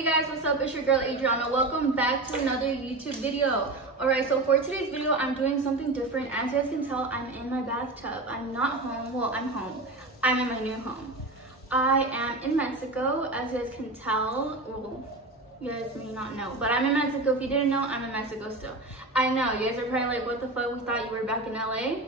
Hey guys, what's up? It's your girl Adriana. Welcome back to another YouTube video. Alright, so for today's video, I'm doing something different. As you guys can tell, I'm in my bathtub. I'm not home. Well, I'm home. I'm in my new home. I am in Mexico, as you guys can tell. Well, you guys may not know, but I'm in Mexico. If you didn't know, I'm in Mexico still. I know, you guys are probably like, what the fuck? We thought you were back in LA.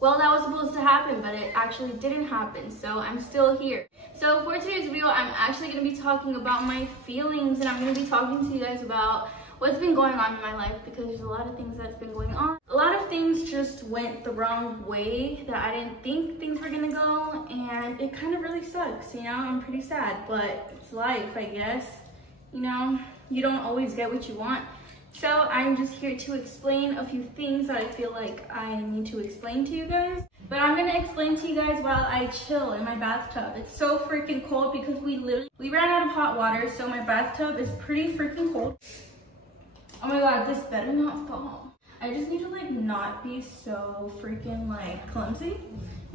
Well, that was supposed to happen, but it actually didn't happen, so I'm still here. So for today's video, I'm actually going to be talking about my feelings, and I'm going to be talking to you guys about what's been going on in my life, because there's a lot of things that's been going on. A lot of things just went the wrong way that I didn't think things were going to go, and it kind of really sucks, you know? I'm pretty sad, but it's life, I guess. You know, you don't always get what you want. So I'm just here to explain a few things that I feel like I need to explain to you guys. But I'm gonna explain to you guys while I chill in my bathtub. It's so freaking cold because we ran out of hot water, so my bathtub is pretty freaking cold. Oh my god, this better not fall. I just need to like not be so freaking like clumsy,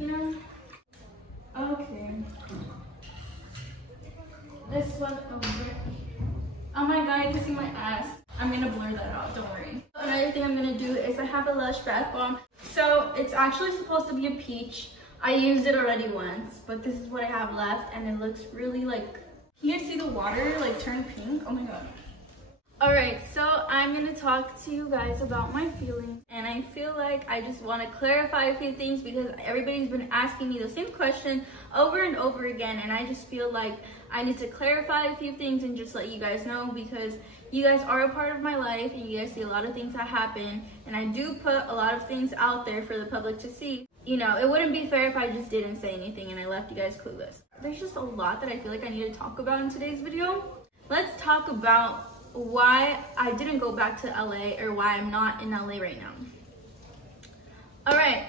you know? Okay. This one over here. Oh my god, I can see my ass. I'm gonna blur that out, don't worry. Another thing I'm gonna do is I have a Lush bath bomb. So it's actually supposed to be a peach. I used it already once, but this is what I have left, and it looks really like, can you see the water like turn pink? Oh my god. Alright, so I'm gonna talk to you guys about my feelings, and I feel like I just want to clarify a few things because everybody's been asking me the same question over and over again, and I just feel like I need to clarify a few things and just let you guys know, because you guys are a part of my life and you guys see a lot of things that happen, and I do put a lot of things out there for the public to see. You know, it wouldn't be fair if I just didn't say anything and I left you guys clueless. There's just a lot that I feel like I need to talk about in today's video. Let's talk about why I didn't go back to LA, or why I'm not in LA right now. Alright,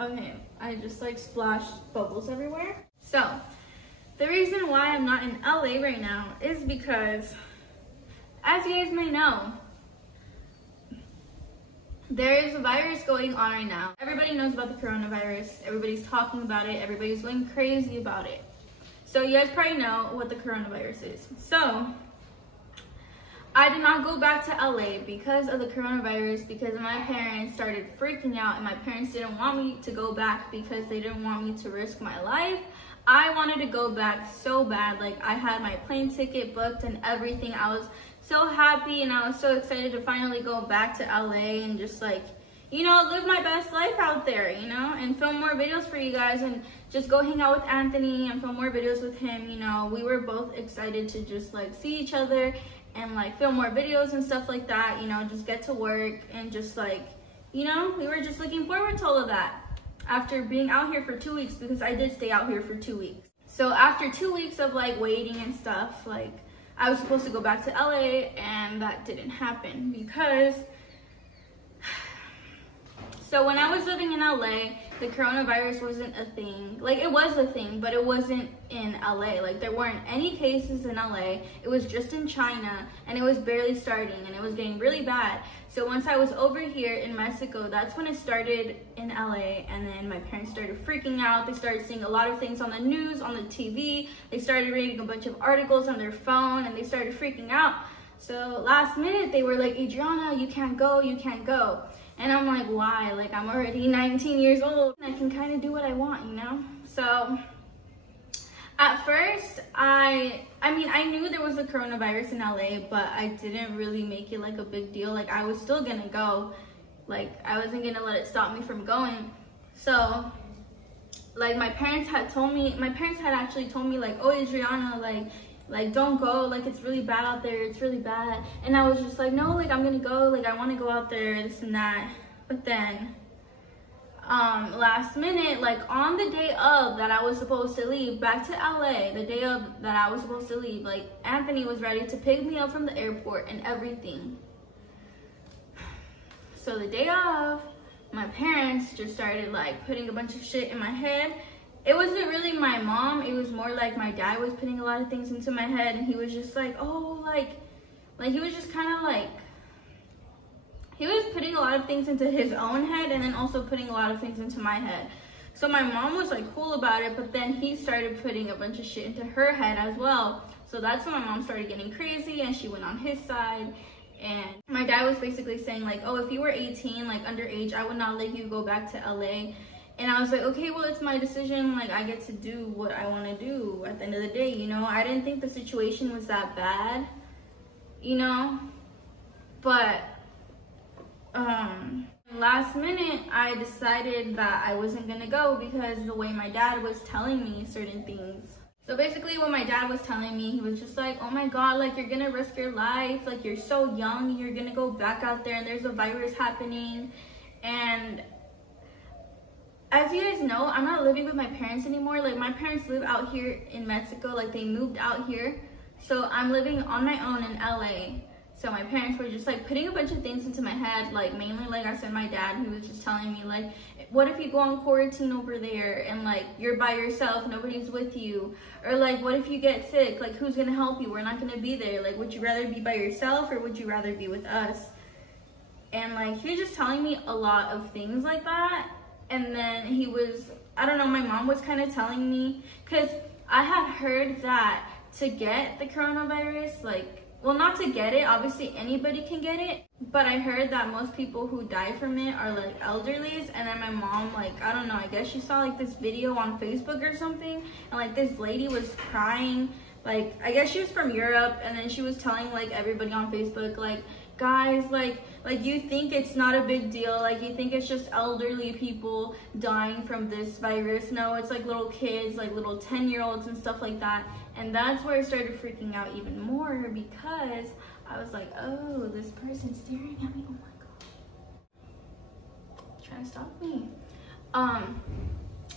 okay, I just like splashed bubbles everywhere. So, the reason why I'm not in LA right now is because, as you guys may know, there is a virus going on right now. Everybody knows about the coronavirus. Everybody's talking about it. Everybody's going crazy about it. So you guys probably know what the coronavirus is. So I did not go back to LA because of the coronavirus, because my parents started freaking out, and my parents didn't want me to go back because they didn't want me to risk my life. I wanted to go back so bad. Like, I had my plane ticket booked and everything. I was so happy and I was so excited to finally go back to LA and just like, you know, live my best life out there, you know, and film more videos for you guys and just go hang out with Anthony and film more videos with him. You know, we were both excited to just like see each other and like film more videos and stuff like that, you know, just get to work and just like, you know, we were just looking forward to all of that after being out here for 2 weeks, because I did stay out here for 2 weeks. So after 2 weeks of like waiting and stuff, like I was supposed to go back to LA, and that didn't happen because, so when I was living in LA, the coronavirus wasn't a thing. Like, it was a thing, but it wasn't in LA. Like, there weren't any cases in LA. It was just in China, and it was barely starting, and it was getting really bad. So once I was over here in Mexico, that's when it started in LA, and then my parents started freaking out. They started seeing a lot of things on the news, on the TV. They started reading a bunch of articles on their phone, and they started freaking out. So last minute, they were like, Adriana, you can't go, you can't go. And I'm like, why? Like, I'm already 19 years old. I can kind of do what I want, you know? So at first, I mean, I knew there was a coronavirus in LA, but I didn't really make it like a big deal. Like, I was still gonna go. Like, I wasn't gonna let it stop me from going. So, like, my parents had actually told me, like, oh, Adriana, like don't go, like it's really bad out there, it's really bad. And I was just like, no, like I'm gonna go, like I want to go out there, this and that. But then last minute, like on the day of that I was supposed to leave back to LA, the day of that I was supposed to leave, like Anthony was ready to pick me up from the airport and everything. So the day of, my parents just started like putting a bunch of shit in my head. It wasn't really my mom, it was more like my dad was putting a lot of things into my head, and he was just like, oh, like he was just kind of like, he was putting a lot of things into his own head and then also putting a lot of things into my head. So my mom was like cool about it, but then he started putting a bunch of shit into her head as well. So that's when my mom started getting crazy and she went on his side. And my dad was basically saying like, oh, if you were 18, like underage, I would not let you go back to LA. And I was like, okay, well, it's my decision. Like, I get to do what I want to do at the end of the day, you know? I didn't think the situation was that bad, you know? But last minute, I decided that I wasn't going to go because the way my dad was telling me certain things. So basically what my dad was telling me, he was just like, oh my God, like you're gonna risk your life, like you're so young, you're gonna go back out there and there's a virus happening. And as you guys know, I'm not living with my parents anymore. Like my parents live out here in Mexico, like they moved out here. So I'm living on my own in LA. So my parents were just like putting a bunch of things into my head, like mainly, like I said, my dad, who was just telling me like, what if you go on quarantine over there and like you're by yourself, nobody's with you? Or like, what if you get sick? Like, who's gonna help you? We're not gonna be there. Like, would you rather be by yourself or would you rather be with us? And like, he was just telling me a lot of things like that. And then he was, I don't know, my mom was kind of telling me, because I had heard that to get the coronavirus, like, well, not to get it, obviously anybody can get it, but I heard that most people who die from it are like elderlies. And then my mom, like, I don't know, I guess she saw like this video on Facebook or something, and like this lady was crying, like, I guess she was from Europe, and then she was telling like everybody on Facebook, like, guys, like you think it's not a big deal, like you think it's just elderly people dying from this virus. No, it's like little kids, like little 10-year-olds and stuff like that. And that's where I started freaking out even more, because I was like, oh, this person's staring at me, oh my God, trying to stop me.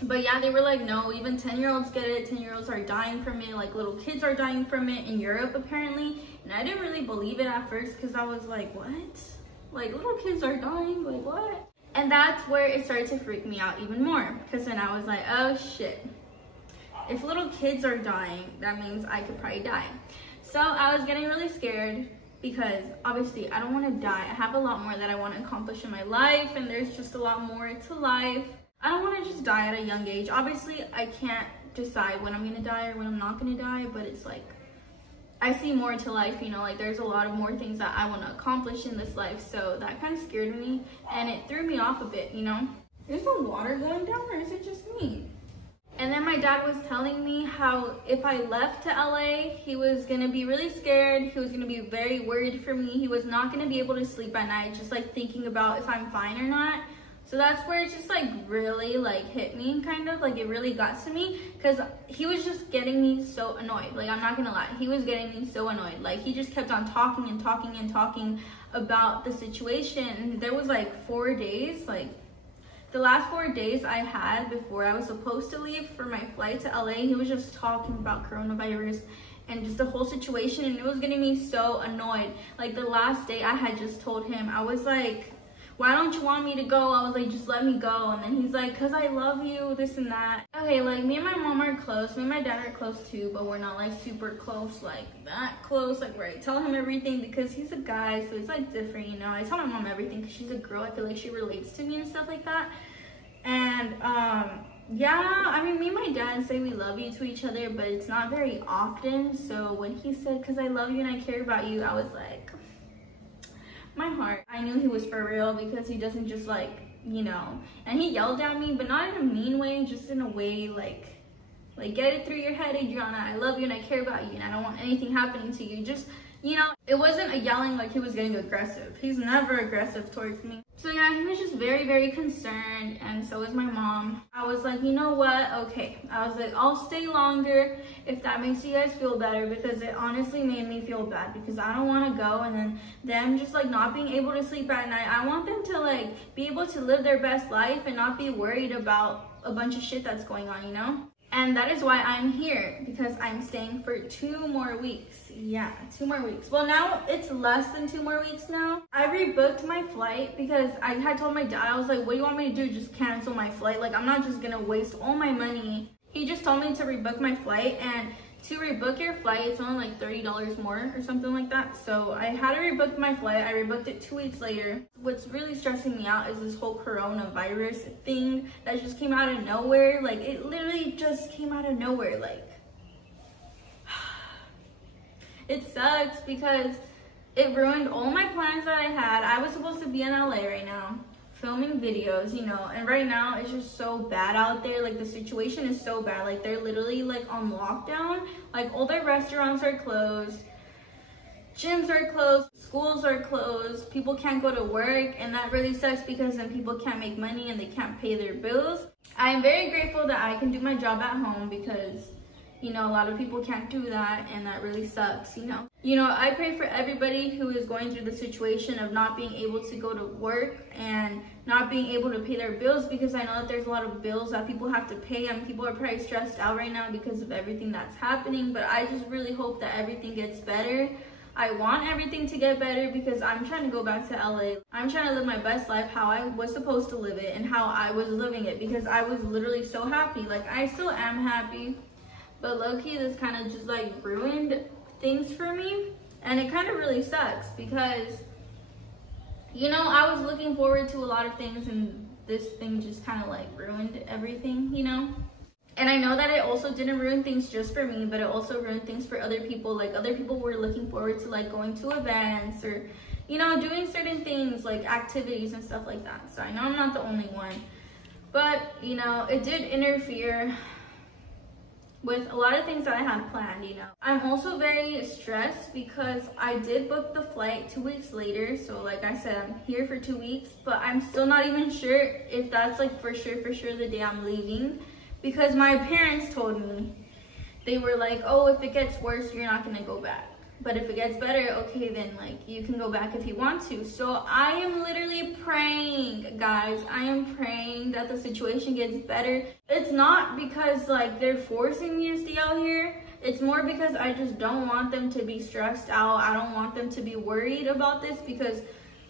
But yeah, they were like, no, even 10-year-olds get it, 10-year-olds are dying from it, like little kids are dying from it in Europe apparently. And I didn't really believe it at first, because I was like, what? Like little kids are dying, like what? And that's where it started to freak me out even more, because then I was like, oh shit. If little kids are dying, that means I could probably die. So I was getting really scared, because obviously I don't want to die. I have a lot more that I want to accomplish in my life, and there's just a lot more to life. I don't want to just die at a young age. Obviously, I can't decide when I'm going to die or when I'm not going to die, but it's like, I see more to life, you know, like there's a lot of more things that I want to accomplish in this life. So that kind of scared me, and it threw me off a bit, you know. Is the water going down, or is it just me? And then my dad was telling me how if I left to LA, he was going to be really scared. He was going to be very worried for me. He was not going to be able to sleep at night, just like thinking about if I'm fine or not. So that's where it just like really like hit me, kind of like it really got to me, because he was just getting me so annoyed. Like, I'm not gonna lie, he was getting me so annoyed. Like, he just kept on talking and talking and talking about the situation. And there was like 4 days, like the last 4 days I had before I was supposed to leave for my flight to LA, he was just talking about coronavirus and just the whole situation, and it was getting me so annoyed. Like the last day I had just told him, I was like, why don't you want me to go? I was like, just let me go. And then he's like, cause I love you, this and that. Okay, like me and my mom are close, me and my dad are close too, but we're not like super close, like that close. Like, right, tell him everything because he's a guy, so it's like different, you know. I tell my mom everything because she's a girl. I feel like she relates to me and stuff like that. And yeah, I mean, me and my dad say we love you to each other, but it's not very often. So when he said, cause I love you and I care about you, I was like, my heart. I knew he was for real, because he doesn't just like, you know, and he yelled at me, but not in a mean way, just in a way like get it through your head, Adriana, I love you and I care about you and I don't want anything happening to you. Just, you know, it wasn't a yelling like he was getting aggressive. He's never aggressive towards me. So yeah, he was just very, very concerned, and so was my mom. I was like, you know what, okay. I was like, I'll stay longer if that makes you guys feel better, because it honestly made me feel bad, because I don't want to go and then them just like not being able to sleep at night. I want them to like be able to live their best life and not be worried about a bunch of shit that's going on, you know? And that is why I'm here, because I'm staying for 2 more weeks. Yeah, 2 more weeks. Well, now it's less than 2 more weeks now. I rebooked my flight because I had told my dad, I was like, what do you want me to do? Just cancel my flight. Like, I'm not just gonna waste all my money. He just told me to rebook my flight, and to rebook your flight, it's only like $30 more or something like that. So I had to rebook my flight. I rebooked it 2 weeks later. What's really stressing me out is this whole coronavirus thing that just came out of nowhere. Like, it literally just came out of nowhere. Like, It sucks because it ruined all my plans that I had. I was supposed to be in LA right now, filming videos, you know, and right now it's just so bad out there. Like, the situation is so bad. Like, they're literally like on lockdown. Like, all their restaurants are closed, gyms are closed, schools are closed, people can't go to work, and that really sucks because then people can't make money and they can't pay their bills. I am very grateful that I can do my job at home because, you know, a lot of people can't do that, and that really sucks, you know. I pray for everybody who is going through the situation of not being able to go to work and not being able to pay their bills, because I know that there's a lot of bills that people have to pay, and people are probably stressed out right now because of everything that's happening. But I just really hope that everything gets better. I want everything to get better because I'm trying to go back to LA. I'm trying to live my best life how I was supposed to live it and how I was living it, because I was literally so happy. Like, I still am happy. But low-key, this kind of just like ruined things for me, and it kind of really sucks because, you know, I was looking forward to a lot of things, and this thing just kind of like ruined everything, you know. And I know that it also didn't ruin things just for me, but it also ruined things for other people. Like, other people were looking forward to like going to events or, you know, doing certain things like activities and stuff like that. So I know I'm not the only one, but you know, it did interfere with a lot of things that I had planned, you know. I'm also very stressed because I did book the flight 2 weeks later. So like I said, I'm here for 2 weeks, but I'm still not even sure if that's like for sure the day I'm leaving, because my parents told me, they were like, oh, if it gets worse, you're not gonna go back. But if it gets better, okay, then like you can go back if you want to. So I am literally praying, guys. I am praying that the situation gets better. It's not because like they're forcing me to stay out here. It's more because I just don't want them to be stressed out. I don't want them to be worried about this, because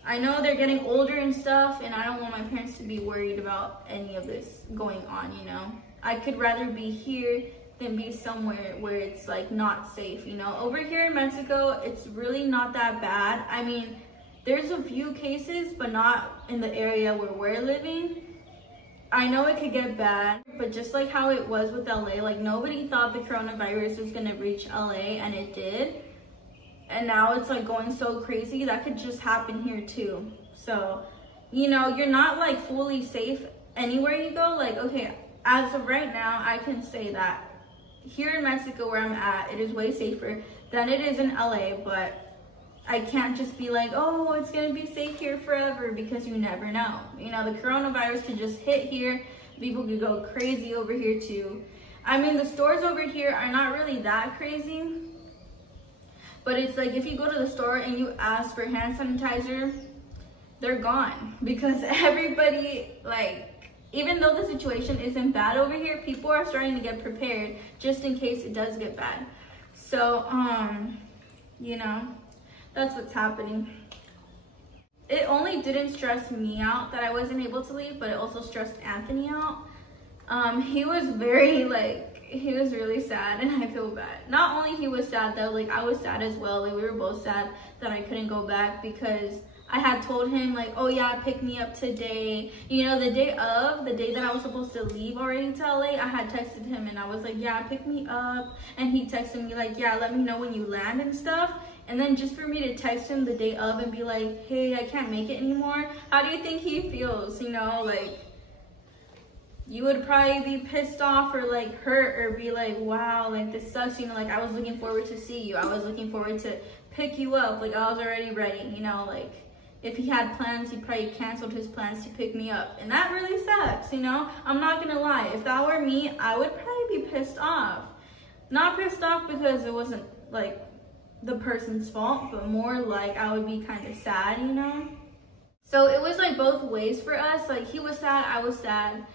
I know they're getting older and stuff, and I don't want my parents to be worried about any of this going on, you know. I could rather be here than be somewhere where it's like not safe, you know. Over here in Mexico, it's really not that bad. I mean, there's a few cases, but not in the area where we're living. I know it could get bad, but just like how it was with LA, like nobody thought the coronavirus was gonna reach LA, and it did. And now it's like going so crazy. That could just happen here too. So, you know, you're not like fully safe anywhere you go. Like, okay, as of right now, I can say that here in Mexico where I'm at, it is way safer than it is in LA, but I can't just be like, oh, it's gonna be safe here forever, because you never know. You know, the coronavirus could just hit here. People could go crazy over here too. I mean, the stores over here are not really that crazy, but it's like if you go to the store and you ask for hand sanitizer, they're gone, because everybody, like, even though the situation isn't bad over here, people are starting to get prepared just in case it does get bad. So, you know, that's what's happening. It only didn't stress me out that I wasn't able to leave, but it also stressed Anthony out. He was very, like, he was really sad, and I feel bad. Not only he was sad though, like I was sad as well. Like, we were both sad that I couldn't go back, because I had told him like, oh yeah, pick me up today. You know, the day that I was supposed to leave already to LA, I had texted him and I was like, yeah, pick me up. And he texted me like, yeah, let me know when you land and stuff. And then just for me to text him the day of and be like, hey, I can't make it anymore. How do you think he feels? You know, like, you would probably be pissed off or like hurt or be like, wow, like this sucks. You know, like I was looking forward to see you. I was looking forward to pick you up. Like I was already ready, you know, like if he had plans, he probably canceled his plans to pick me up. And that really sucks, you know? I'm not gonna lie. If that were me, I would probably be pissed off. Not pissed off because it wasn't like the person's fault, but more like I would be kind of sad, you know? So it was like both ways for us. Like he was sad, I was sad.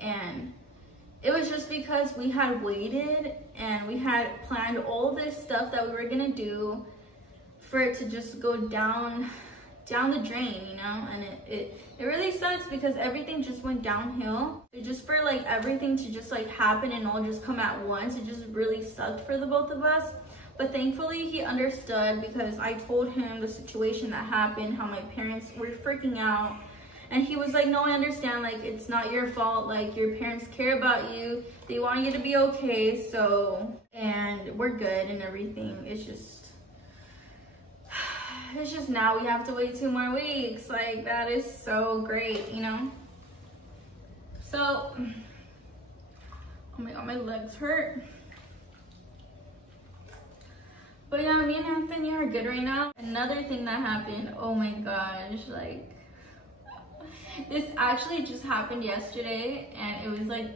And it was just because we had waited and we had planned all this stuff that we were gonna do for it to just go down the drain, you know? And it really sucks because everything just went downhill. It just for like everything to just like happen and all just come at once, it just really sucked for the both of us. But thankfully he understood, because I told him the situation that happened, how my parents were freaking out. And he was like, no, I understand, like it's not your fault, like your parents care about you, they want you to be okay, so, and we're good and everything. It's just, it's just now we have to wait 2 more weeks. Like, that is so great, you know? So, oh my god, my legs hurt. But yeah, me and Anthony are good right now. Another thing that happened, oh my gosh, like, this actually just happened yesterday, and it was like,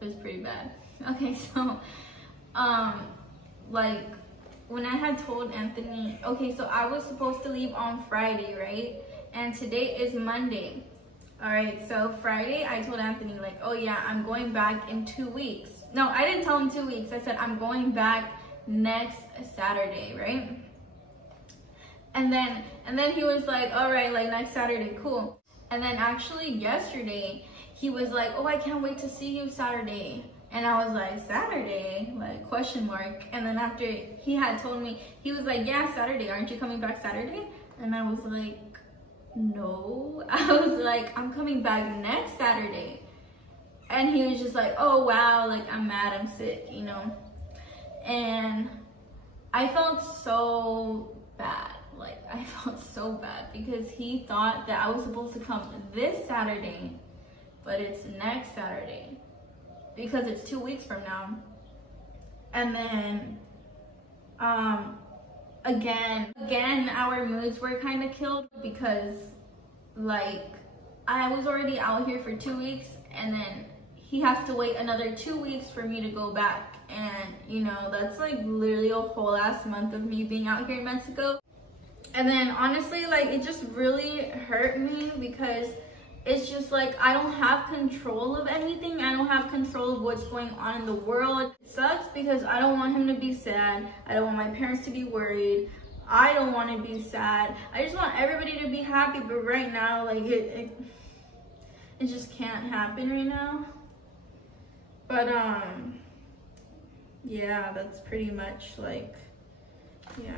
it was pretty bad. Okay, so, like, when I had told Anthony, okay, so I was supposed to leave on Friday, right? And today is Monday. All right, so Friday, I told Anthony, like, oh yeah, I'm going back in 2 weeks. No, I didn't tell him 2 weeks. I said, I'm going back next Saturday, right? And then he was like, all right, like next Saturday, cool. And then actually yesterday, he was like, oh, I can't wait to see you Saturday. And I was like, Saturday? Like, question mark. And then after he had told me, he was like, yeah, Saturday. Aren't you coming back Saturday? And I was like, no. I was like, I'm coming back next Saturday. And he was just like, oh, wow, like, I'm mad, I'm sick, you know? And I felt so bad. Like, I felt so bad because he thought that I was supposed to come this Saturday, but it's next Saturday because it's 2 weeks from now. And then, again, our moods were kind of killed because, like, I was already out here for 2 weeks, and then he has to wait another 2 weeks for me to go back. And, you know, that's like literally a whole ass month of me being out here in Mexico. And then honestly, like, it just really hurt me because it's just like I don't have control of anything. I don't have control of what's going on in the world. It sucks because I don't want him to be sad. I don't want my parents to be worried. I don't want to be sad. I just want everybody to be happy. But right now, like, it just can't happen right now. But yeah, that's pretty much like, yeah.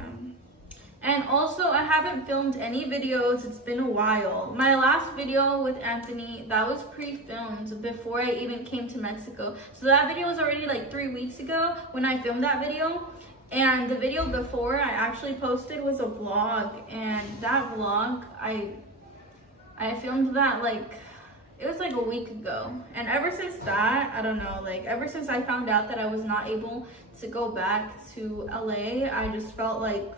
And also, I haven't filmed any videos. It's been a while. My last video with Anthony, that was pre-filmed before I even came to Mexico. So that video was already like 3 weeks ago when I filmed that video. And the video before I actually posted was a vlog. And that vlog, I filmed that like, it was like a week ago. And ever since that, I don't know, like ever since I found out that I was not able to go back to LA, I just felt like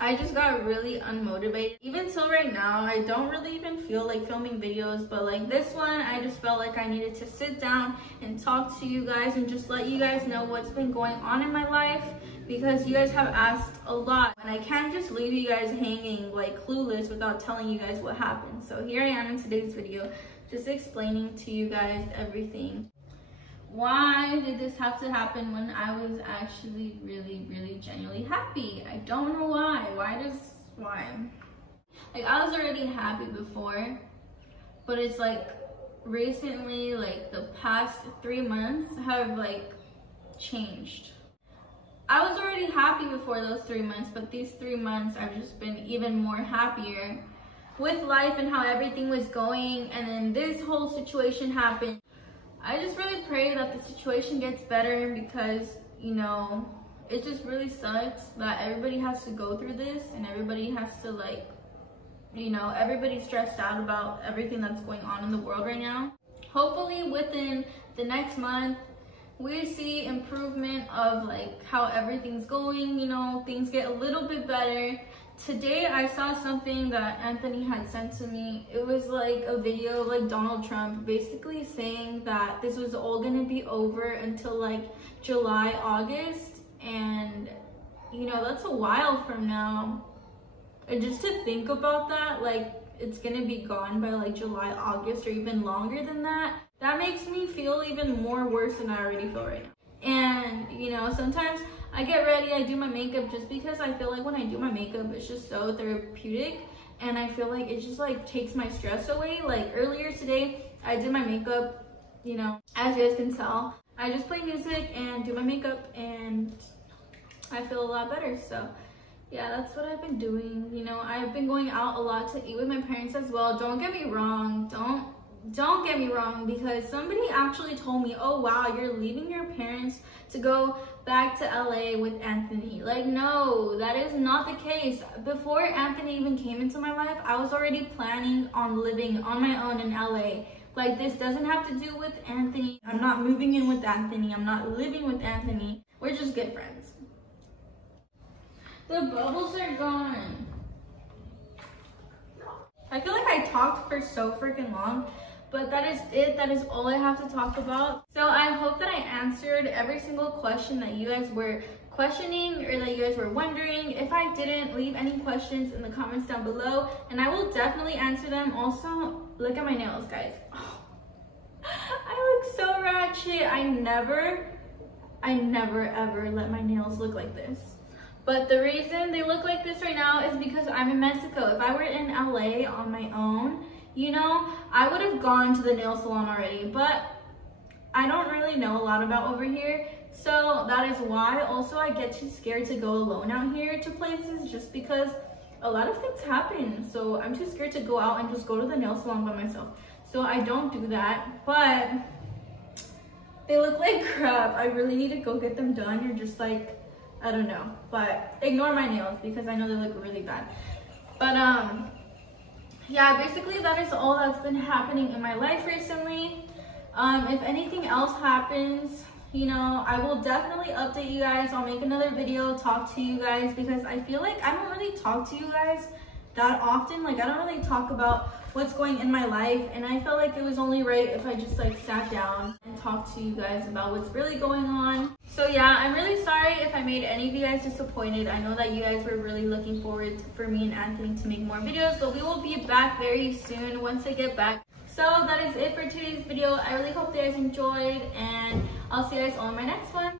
I just got really unmotivated. Even till right now, I don't really even feel like filming videos, but like this one, I just felt like I needed to sit down and talk to you guys and just let you guys know what's been going on in my life, because you guys have asked a lot and I can't just leave you guys hanging like clueless without telling you guys what happened. So here I am in today's video, just explaining to you guys everything. Why did this have to happen when I was actually really genuinely happy? I don't know why. Why? Like, I was already happy before, but it's like recently, like the past 3 months have like changed. I was already happy before those 3 months, but these 3 months I've just been even more happier with life and how everything was going. And then this whole situation happened. I just really pray that the situation gets better because, you know, it just really sucks that everybody has to go through this and everybody has to, like, you know, everybody's stressed out about everything that's going on in the world right now. Hopefully within the next month, we see improvement of like how everything's going, you know, things get a little bit better. Today I saw something that Anthony had sent to me. It was like a video of like Donald Trump basically saying that this was all gonna be over until like July, August. And you know, that's a while from now. And just to think about that, like it's gonna be gone by like July, August, or even longer than that. That makes me feel even more worse than I already feel right now. And you know, sometimes I get ready, I do my makeup just because I feel like when I do my makeup, it's just so therapeutic. And I feel like it just like takes my stress away. Like earlier today, I did my makeup, you know, as you guys can tell. I just play music and do my makeup and I feel a lot better. So yeah, that's what I've been doing. You know, I've been going out a lot to eat with my parents as well. Don't get me wrong. don't get me wrong, because somebody actually told me, oh wow, you're leaving your parents to go back to LA with Anthony. Like, no, that is not the case. Before Anthony even came into my life, I was already planning on living on my own in LA. Like, this doesn't have to do with Anthony. I'm not moving in with Anthony. I'm not living with Anthony. We're just good friends. The bubbles are gone. I feel like I talked for so freaking long, but that is it. That is all I have to talk about. So I hope that I answered every single question that you guys were questioning or that you guys were wondering. If I didn't, leave any questions in the comments down below and I will definitely answer them. Also, look at my nails, guys. Oh, I look so ratchet. I never ever let my nails look like this. But the reason they look like this right now is because I'm in Mexico. If I were in LA on my own, you know, I would have gone to the nail salon already, but I don't really know a lot about over here. So that is why also I get too scared to go alone out here to places, just because a lot of things happen. So I'm too scared to go out and just go to the nail salon by myself. So I don't do that, but they look like crap. I really need to go get them done. You're just like, I don't know, but ignore my nails because I know they look really bad. But yeah, basically that is all that's been happening in my life recently. If anything else happens, you know, I will definitely update you guys. I'll make another video, talk to you guys, because I feel like I don't really talk to you guys that often. Like, I don't really talk about what's going in my life, and I felt like it was only right if I just like sat down and talked to you guys about what's really going on. So yeah, I'm really sorry if I made any of you guys disappointed. I know that you guys were really looking forward for me and Anthony to make more videos, but we will be back very soon once I get back. So that is it for today's video. I really hope you guys enjoyed, and I'll see you guys on my next one.